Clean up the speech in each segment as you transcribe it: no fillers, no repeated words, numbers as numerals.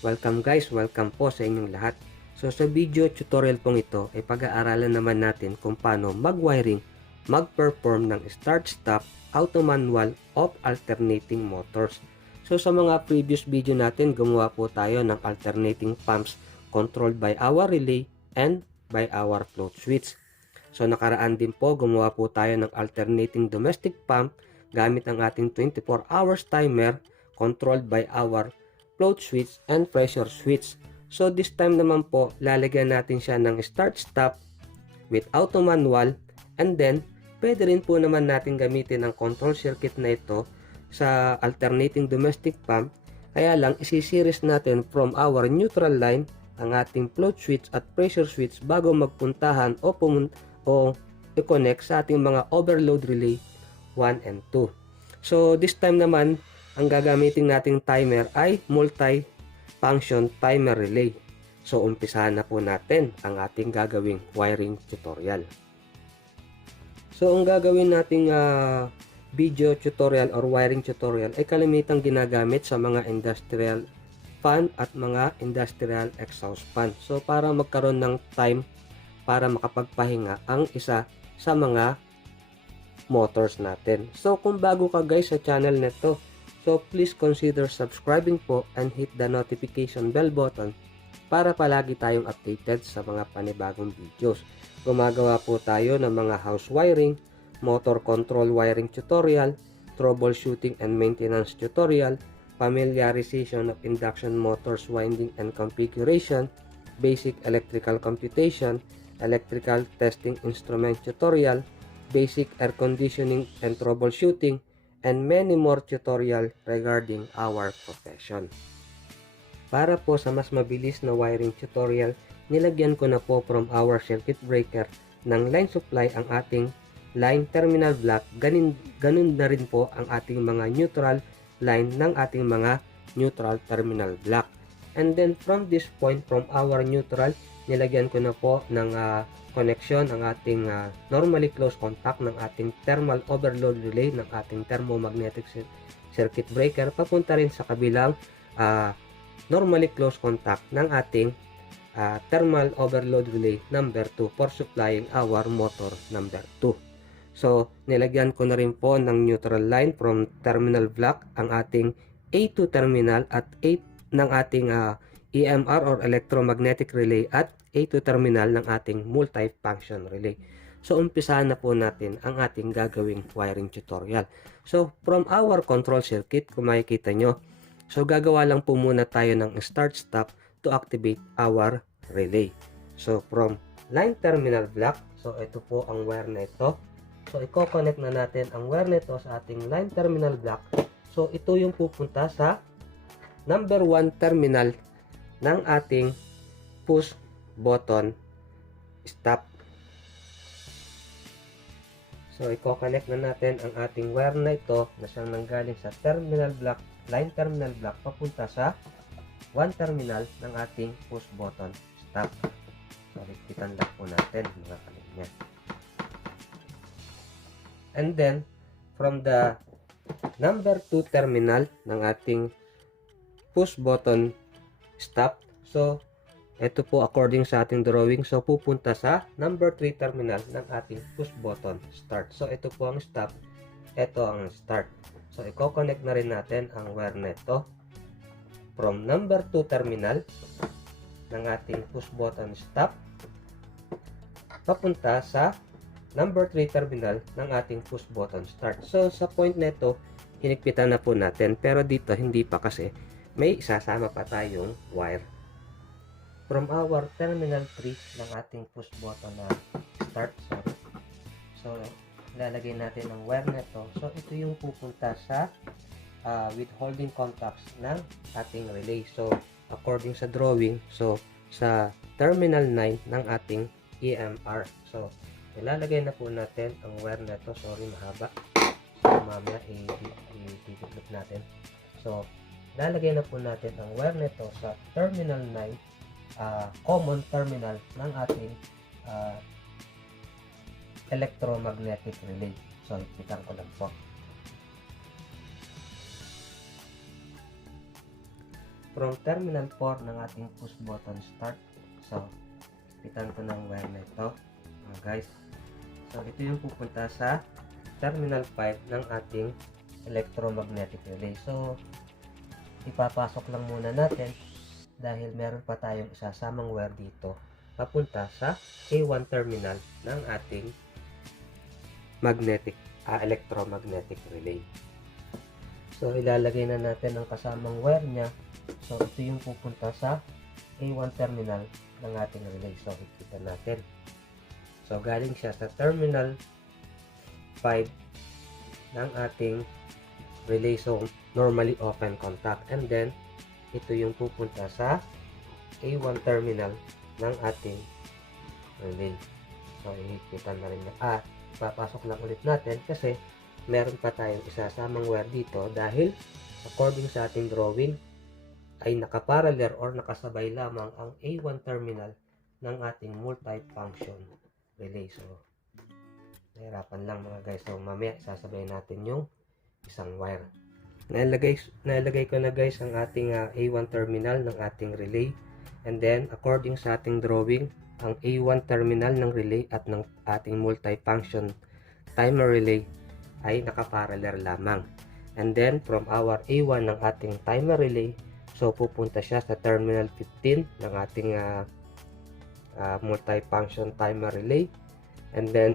Welcome guys, welcome po sa inyong lahat. So sa video tutorial pong ito ay pag-aaralan naman natin kung paano mag-wiring, mag-perform ng start-stop, auto-manual of alternating motors. So sa mga previous video natin, gumawa po tayo ng alternating pumps controlled by our relay and by our float switch. So nakaraan din po, gumawa po tayo ng alternating domestic pump gamit ang ating 24 hours timer controlled by our float switch and pressure switch. So this time naman po, lalagyan natin siya ng start-stop with auto manual, and then pwede rin po naman natin gamitin ang control circuit na ito sa alternating domestic pump. Kaya lang isi-series natin from our neutral line ang ating float switch at pressure switch bago magpuntahan o i-connect sa ating mga overload relay 1 and 2. So this time naman, ang gagamitin nating timer ay multi-function timer relay. So umpisahan na po natin ang ating gagawing wiring tutorial. So ang gagawin nating video tutorial or wiring tutorial ay kalimitang ginagamit sa mga industrial fan at mga industrial exhaust fan. So para magkaroon ng time para makapagpahinga ang isa sa mga motors natin. So kung bago ka guys sa channel nito, so please consider subscribing po and hit the notification bell button para palagi tayong updated sa mga panibagong videos. Gumagawa po tayo ng mga house wiring, motor control wiring tutorial, troubleshooting and maintenance tutorial, familiarization of induction motors winding and configuration, basic electrical computation, electrical testing instrument tutorial, basic air conditioning and troubleshooting, and many more tutorial regarding our profession. Para po sa mas mabilis na wiring tutorial, nilagyan ko na po from our circuit breaker ng line supply ang ating line terminal block. Ganun na rin po ang ating mga neutral line ng ating mga neutral terminal block. And then from this point, from our neutral, nilagyan ko na po ng connection ang ating normally closed contact ng ating thermal overload relay ng ating thermomagnetic circuit breaker papunta rin sa kabilang normally closed contact ng ating thermal overload relay number 2 for supplying our motor number 2. So nilagyan ko na rin po ng neutral line from terminal block ang ating A2 terminal at 8 ng ating EMR or electromagnetic relay at A2 terminal ng ating multi-function relay. So umpisahan na po natin ang ating gagawing wiring tutorial. So from our control circuit, kung makikita nyo, so gagawa lang po muna tayo ng start-stop to activate our relay. So from line terminal block, so ito po ang wire na ito. So i-connect na natin ang wire nito sa ating line terminal block. So ito yung pupunta sa number 1 terminal ng ating push button stop. So i-connect na natin ang ating wire na ito na siyang nanggaling sa terminal block, line terminal block papunta sa 1 terminal ng ating push button stop. So higpitan lang po natin mga kalinya. And then from the number 2 terminal ng ating push button stop, so ito po according sa ating drawing, so pupunta sa number 3 terminal ng ating push button start. So ito po ang stop, ito ang start. So i-connect na rin natin ang wire na ito from number 2 terminal ng ating push button stop papunta sa number 3 terminal ng ating push button start. So sa point na ito, hinigpitan na po natin, pero dito hindi pa kasi may isasama pa tayong wire from our terminal 3 ng ating push button na start. So lalagay natin ang wire na ito. So ito yung pupunta sa withholding contacts ng ating relay. So according sa drawing, so sa terminal 9 ng ating EMR. So ilalagay na po natin ang wire na ito. Sorry, mahaba. So mamaya i-develop natin. So lalagay na po natin ang wire na ito sa terminal 9, common terminal ng ating electromagnetic relay. So ipitan ko lang po. from terminal 4 ng ating push button start, so pitan ko ng wire na ito mga guys. So ito yung pupunta sa terminal 5 ng ating electromagnetic relay. So ipapasok lang muna natin dahil meron pa tayong isasamang wire dito papunta sa A1 terminal ng ating electromagnetic relay. So ilalagay na natin ang kasamang wire niya. So ito yung pupunta sa A1 terminal ng ating relay. So ikita natin. So galing siya sa terminal 5 ng ating relay. So normally open contact, and then ito yung pupunta sa A1 terminal ng ating relay. So ikita na rin na papasok lang ulit natin kasi meron pa tayong isasamang wire dito dahil according sa ating drawing ay nakaparallel or nakasabay lamang ang A1 terminal ng ating multifunction relay. So nahirapan lang mga guys. So mamaya sasabay natin yung isang wire. Nalagay ko na guys ang ating A1 terminal ng ating relay, and then according sa ating drawing ang A1 terminal ng relay at ng ating multifunction timer relay ay nakaparallel lamang. And then from our A1 ng ating timer relay, so pupunta siya sa terminal 15 ng ating multifunction timer relay, and then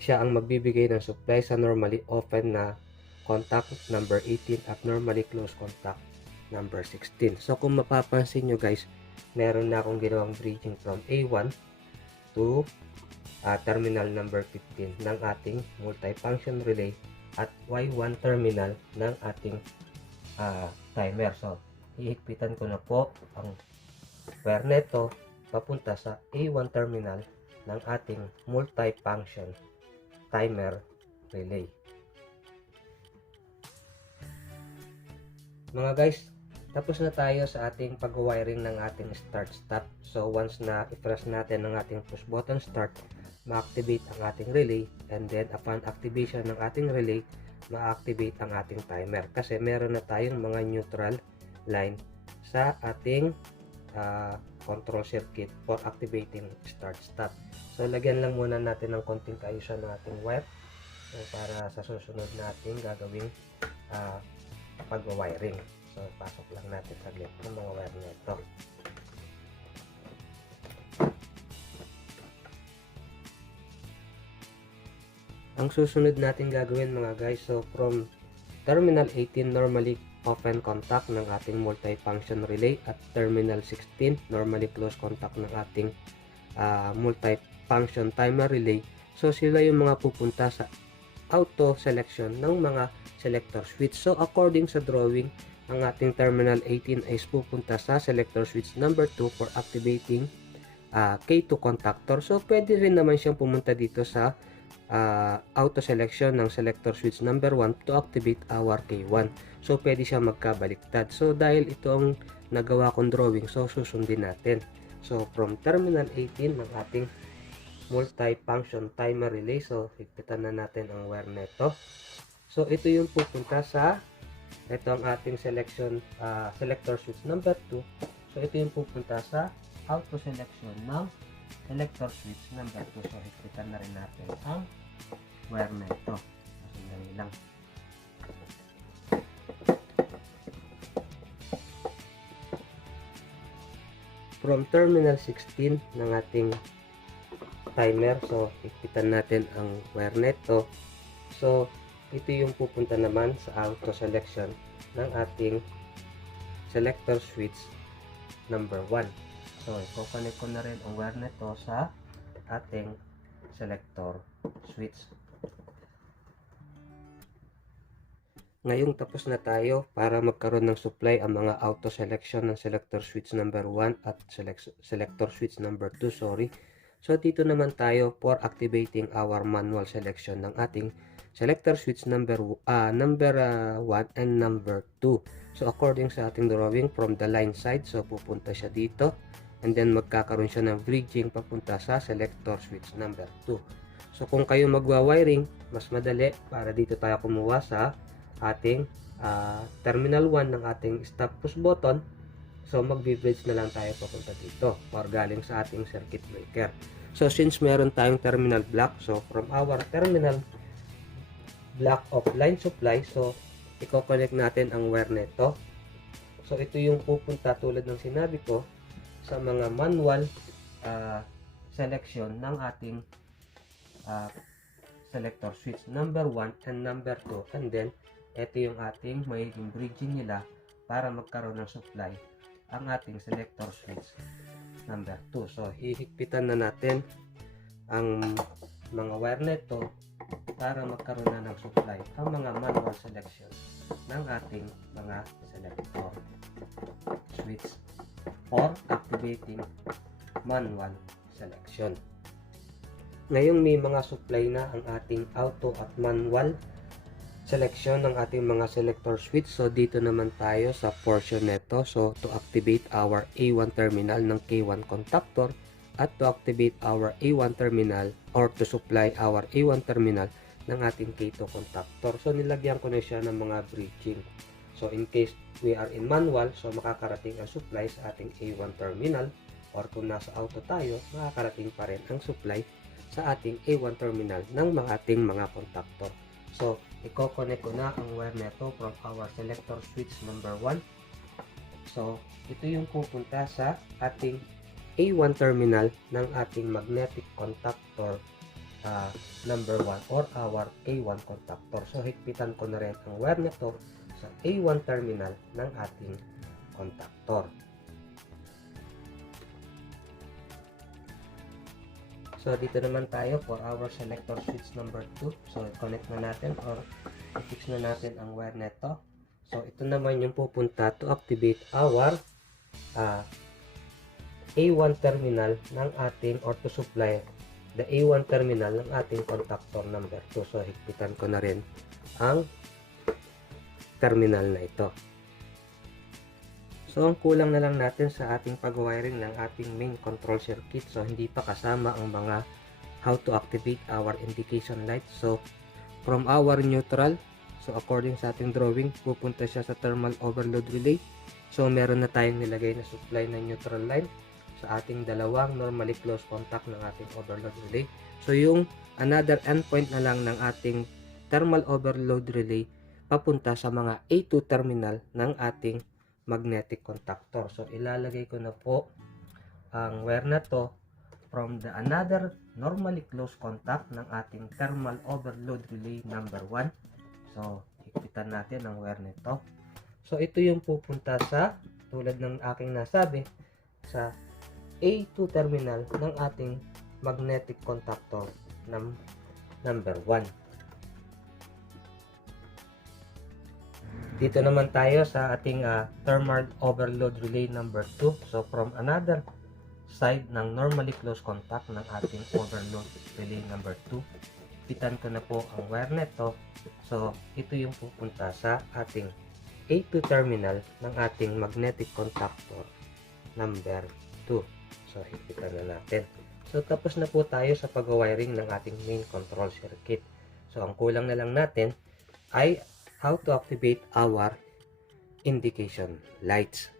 siya ang magbibigay ng supply sa normally open na contact number 18 at normally closed contact number 16. So kung mapapansin nyo guys, meron na akong ginawang bridging from A1 to terminal number 15 ng ating multifunction relay at Y1 terminal ng ating timer. So ihigpitan ko na po ang wire neto papunta sa A1 terminal ng ating multifunction timer relay. Mga guys, tapos na tayo sa ating pag-wiring ng ating start-stop. So once na i-press natin ang ating push button start, ma-activate ang ating relay, and then upon activation ng ating relay, ma-activate ang ating timer kasi meron na tayong mga neutral line sa ating control circuit for activating start-stop. So lagyan lang muna natin ng konting kaayusan ng ating wire para sa susunod natin gagawing pag-wiring. So pasok lang natin saglit ng mga wire nito. Ang susunod natin gagawin mga guys, so from terminal 18 normally open contact ng ating multifunction relay at terminal 16 normally closed contact ng ating multifunction timer relay. So sila yung mga pupunta sa auto selection ng mga selector switch. So according sa drawing, ang ating terminal 18 ay pupunta sa selector switch number 2 for activating K2 contactor. So pwede rin naman siyang pumunta dito sa auto selection ng selector switch number 1 to activate our K1. So pwede siya magkabaliktad. So dahil ito ang nagawa kong drawing, so susundin natin. So from terminal 18 ng ating multifunction timer relay, so higpitan na natin ang wire neto. So ito yung pupunta sa ito ang ating selector switch number 2. So ito yung pupunta sa auto selection ng selector switch number 2. So higpitan na rin natin ang wire neto. Sandali lang. From terminal 16 ng ating timer, so higpitan natin ang wire neto. So ito yung pupunta naman sa auto selection ng ating selector switch number 1. So i-connect ko na rin ang wire nito sa ating selector switch. Ngayong tapos na tayo para magkaroon ng supply ang mga auto selection ng selector switch number 1 at selector switch number 2, sorry. So dito naman tayo for activating our manual selection ng ating selector switch number 1 and number 2. So according sa ating drawing from the line side, so pupunta siya dito, and then magkakaroon siya ng bridging papunta sa selector switch number 2. So kung kayo magwa-wiring, mas madali para dito tayo kumuha sa ating terminal 1 ng ating stop push button. So magbe-bridge na lang tayo papunta dito or galing sa ating circuit breaker. So since meron tayong terminal block, so from our terminal block of line supply, so i-connect natin ang wire nito. So ito yung pupunta, tulad ng sinabi ko, sa mga manual selection ng ating selector switch number 1 and number 2, and then ito yung ating magiging bridging nila para magkaroon ng supply ang ating selector switch number 2. So hihigpitan na natin ang mga wire nito para magkaroon na ng supply ang mga manual selection ng ating mga selector switch or activating manual selection. Ngayon may mga supply na ang ating auto at manual selection ng ating mga selector switch. So dito naman tayo sa portion nito. So to activate our A1 terminal ng K1 contactor at to activate our A1 terminal or to supply our A1 terminal ng ating K2 contactor. So nilagyan ko na siya ng mga bridging. So in case we are in manual, so makakarating ang supply sa ating A1 terminal, or kung nasa auto tayo, makakarating pa rin ang supply sa ating A1 terminal ng ating mga contactor. So i-connect ko na ang wire nito from our selector switch number 1. So ito yung pupunta sa ating A1 terminal ng ating magnetic contactor number 1 or our K1 contactor. So higpitan ko na rin ang wire nito sa A1 terminal ng ating contactor. So dito naman tayo for our selector switch number 2. So connect na natin or i-fix na natin ang wire nito. So ito naman yung pupunta to activate our A1 terminal ng ating, or to supply the A1 terminal ng ating contactor number 2. So higpitan ko na rin ang terminal na ito. So ang kulang na lang natin sa ating pag-wiring ng ating main control circuit. So hindi pa kasama ang mga how to activate our indication light. So from our neutral, so according sa ating drawing, pupunta siya sa thermal overload relay. So meron na tayong nilagay na supply na neutral line sa ating dalawang normally closed contact ng ating overload relay. So yung another endpoint na lang ng ating thermal overload relay papunta sa mga A2 terminal ng ating magnetic contactor. So ilalagay ko na po ang wire na to from the another normally closed contact ng ating thermal overload relay number 1. So higpitan natin ang wire nito. So ito yung pupunta sa, tulad ng aking nasabi, sa A2 terminal ng ating magnetic contactor ng number 1. Dito naman tayo sa ating thermal overload relay number 2. So from another side ng normally closed contact ng ating overload relay number 2, pitan ko na po ang wire nito. So ito yung pupunta sa ating A2 terminal ng ating magnetic contactor number 2. So higpitan na natin. So tapos na po tayo sa pag-wiring ng ating main control circuit. So ang kulang na lang natin ay how to activate our indication lights.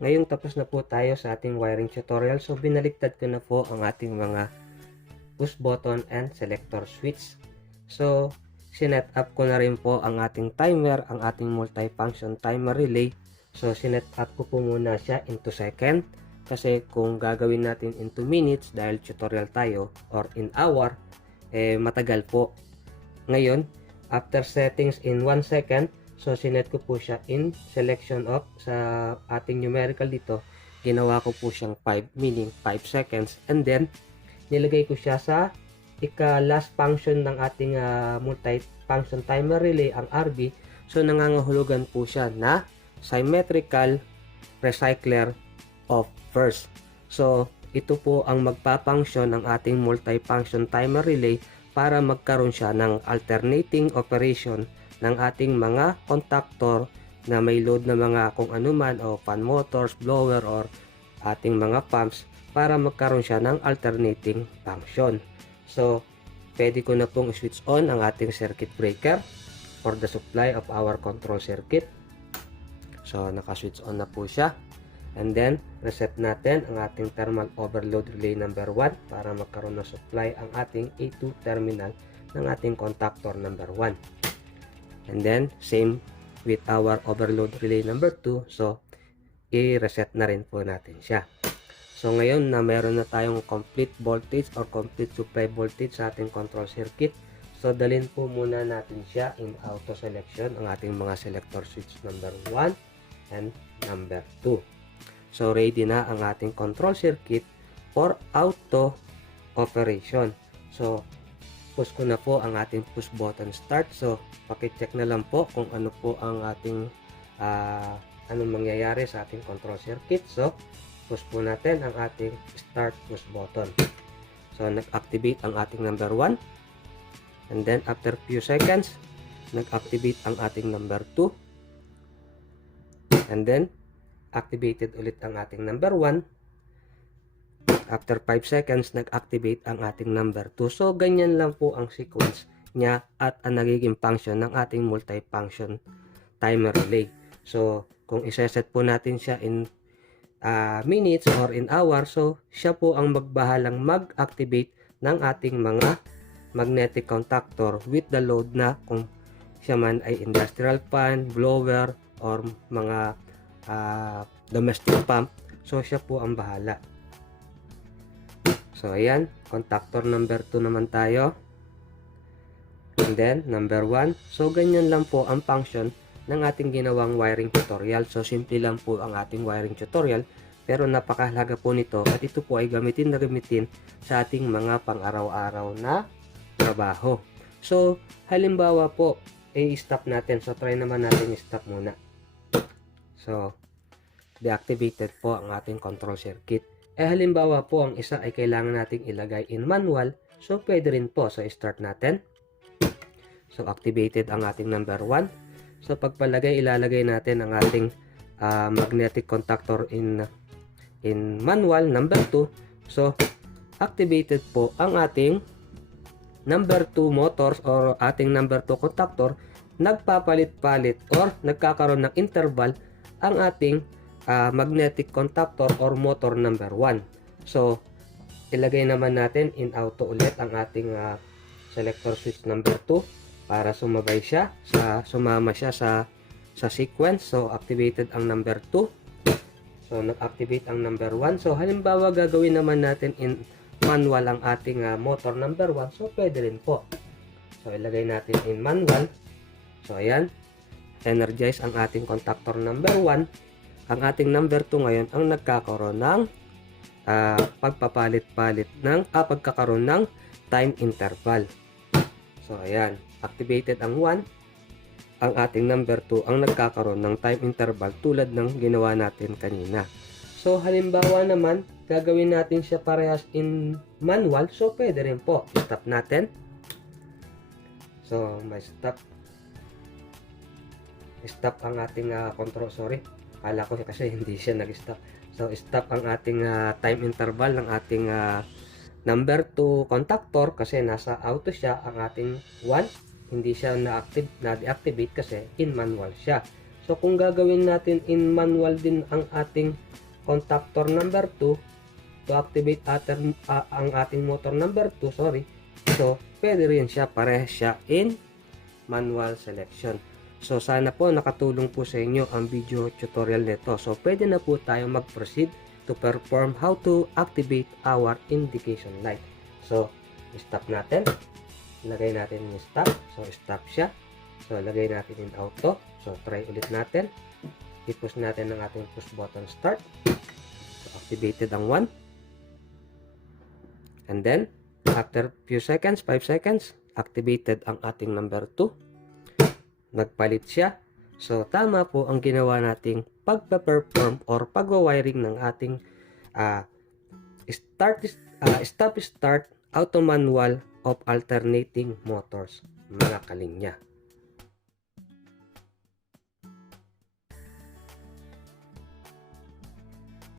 Ngayong tapos na po tayo sa ating wiring tutorial. So binaliktad ko na po ang ating mga push button and selector switch. So sinet up ko na rin po ang ating timer, ang ating multifunction timer relay. So sinet up ko po muna siya into second, kasi kung gagawin natin into minutes dahil tutorial tayo, or in hour, matagal po. Ngayon, after settings in 1 second, so sinet ko po siya in selection of, sa ating numerical dito, ginawa ko po siyang 5, meaning 5 seconds, and then nilagay ko siya sa last function ng ating multi-function timer relay, ang RB. So nangangahulugan po siya na symmetrical recycler of first. So ito po ang magpapunction ng ating multi-function timer relay para magkaroon siya ng alternating operation ng ating mga contactor na may load na mga kung anuman, o fan motors, blower, or ating mga pumps, para magkaroon siya ng alternating function. So pwede ko na pong switch on ang ating circuit breaker. for the supply of our control circuit. So naka-switch on na po siya. And then, reset natin ang ating thermal overload relay number 1 para magkaroon ng supply ang ating A2 terminal ng ating contactor number 1. And then, same with our overload relay number 2. So, i-reset na rin po natin siya. So, ngayon na meron na tayong complete voltage or complete supply voltage sa ating control circuit. So, dalhin po muna natin siya in auto selection ang ating mga selector switch number 1 and number 2. So, ready na ang ating control circuit for auto operation. So, push ko na po ang ating push button start. So, paki-check na lang po kung ano po ang ating anong mangyayari sa ating control circuit. So, push po natin ang ating start push button. So, nag-activate ang ating number 1. And then, after few seconds, nag-activate ang ating number 2. And then, activated ulit ang ating number 1. After 5 seconds, nag-activate ang ating number 2. So, ganyan lang po ang sequence niya at ang nagiging function ng ating multifunction timer relay. So, kung iseset po natin siya in minutes or in hours, so siya po ang magbahalang mag-activate ng ating mga magnetic contactor with the load na kung siya man ay industrial fan, blower, or mga domestic pump. So, siya po ang bahala. So, ayan. Contactor number 2 naman tayo. And then, number 1. So, ganyan lang po ang function ng ating ginawang wiring tutorial. So, simple lang po ang ating wiring tutorial. Pero napakahalaga po nito at ito po ay gamitin na gamitin sa ating mga pang-araw-araw na trabaho. So, halimbawa po, i-stop natin. So, try naman natin i-stop muna. So, deactivated po ang ating control circuit. Halimbawa po, ang isa ay kailangan nating ilagay in manual. So, pwede rin po. So, start natin. So, activated ang ating number 1. So, pagpalagay, ilalagay natin ang ating magnetic contactor in manual number 2. So, activated po ang ating number 2 motors or ating number 2 contactor. Nagpapalit-palit or nagkakaroon ng interval ang ating magnetic contactor or motor number 1. So, ilagay naman natin in auto ulit ang ating selector switch number 2 para sumabay siya, sumama siya sa sequence. So, activated ang number 2. So, nag-activate ang number 1. So, halimbawa gagawin naman natin in manual ang ating motor number 1. So, pwede rin po. So, ilagay natin in manual. So, ayan. Energize ang ating contactor number 1. Ang ating number 2 ngayon ang nagkakaroon ng pagpapalit-palit ng pagkakaroon ng time interval. So, ayan. Activated ang 1. Ang ating number 2 ang nagkakaroon ng time interval tulad ng ginawa natin kanina. So, halimbawa naman, gagawin natin siya parehas in manual. So, pwede rin po. Stop natin. So, may stop. Stop ang ating control. Sorry. Kala ko kasi hindi siya nag-stop. So, stop ang ating time interval ng ating number 2 contactor kasi nasa auto siya. Ang ating 1, hindi siya na-deactivate kasi in manual siya. So, kung gagawin natin in manual din ang ating contactor number 2 to activate ang ating motor number 2, sorry. So, pwede rin siya, parehas siya in manual selection. So, sana po nakatulong po sa inyo ang video tutorial nito. So, pwede na po tayo mag-proceed to perform how to activate our indication light. So, stop natin. Lagay natin yung stop. So, stop siya. So, lagay natin in auto. So, try ulit natin. I-push natin ang ating push button start. So, activated ang 1. And then, after few seconds, 5 seconds, activated ang ating number 2. Nagpalit siya. So, tama po ang ginawa nating pagpa-perform or pagwa-wiring ng ating stop-start auto manual of alternating motors, mga kalinya.